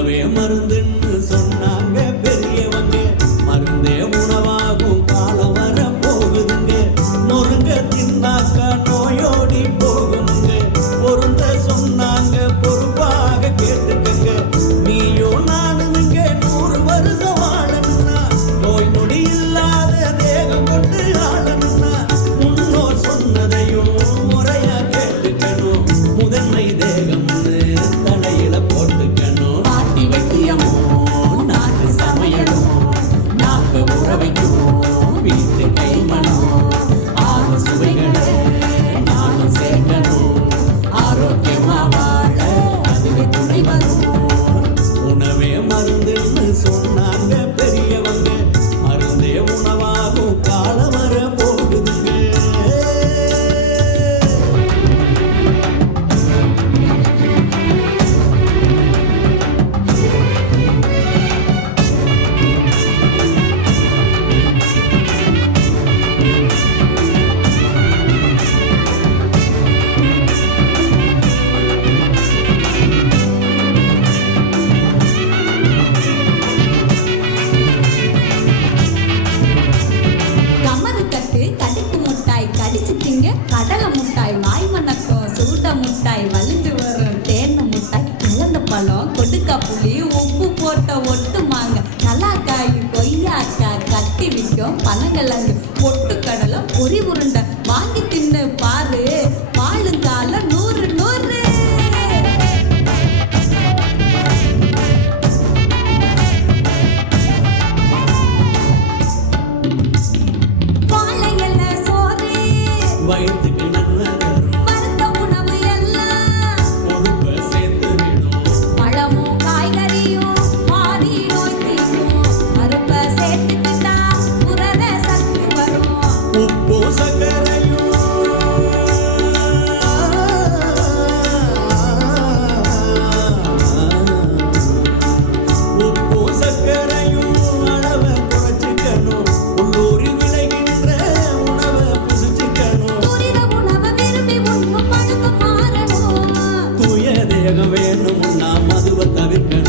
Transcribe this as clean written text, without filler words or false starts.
உணவே மருந்துன்னு சொன்னாங்க பெரியவங்க, மருந்தே உணவாகும் காலம் வர போகுதுங்க. நொறுங்க தின்னாக்கா நோயோடி போகுங்க, பொருந்த சொன்னாங்க பொறுப்பாக கேட்டுக்கங்க. நீயோ நானுங்க 100 வருஷம் வாழணும்னா, நோய் நொடி இல்லாத தேகம் கொண்டு ஆளணும்னா, முன்னோர் சொன்னதையும் முறையா கேட்டுக்கணும். முதன்மை தேகம்னு தலையில போட்டுக்கணும். பாட்டி வைத்தியமோ நாட்டு சமையலும் நாக்கு உறவைக்கும் வீட்டு கைமணம், ஆறு சுவைகளை நானும் சேர்க்கணும். ஆரோக்கியமா வாழ அதுவே துணை வரும். உணவே மருந்துன்னு சொன்னாங்க பெரியவங்க, மருந்தே உணவாகும் காலம் வர போகுதுங்க. கமரு கட்டு கடுக்கு முட்டாய் கடிச்சு திங்க கடலை முட்டாய் வாய் மணக்கம் சூட முட்டாய் வலிந்து வரும் தேன் முட்டாய் கலந்த பழம் கொடுக்கா புளி உப்பு போட்ட ஒட்டு மாங்க கலாக்காய் கொய்யாக்காய் கட்டி விற்கும் பனங்கிழங்கு பொட்டு கடலை பொறி உருண்டை வாங்கி தின்னு பாரு பாலுங்கால 100 100. வாழை இலை சோறு வயிற்றுக்கு நன்மை தரும், மருந்த உணவு எல்லாம் கொழுப்பை சேர்த்து விடும். பழமும் காய்கறியும் பாதி நோய் தீரும். பருப்பை சேர்த்துக்கிட்டா புரத சக்தி வரும். உப்பு சர்க்கரையும் உப்பு சர்க்கரையும் அளவை குறைச்சிக்கணும். உள்ளூரில் விளைகின்ற உணவை புசிச்சிக்கணும். துரித உணவை விரும்பி உண்ணும் பழக்கம் மாறணும். தூய தேகம் வேணும்னா மதுவை தவிர்க்கணும்.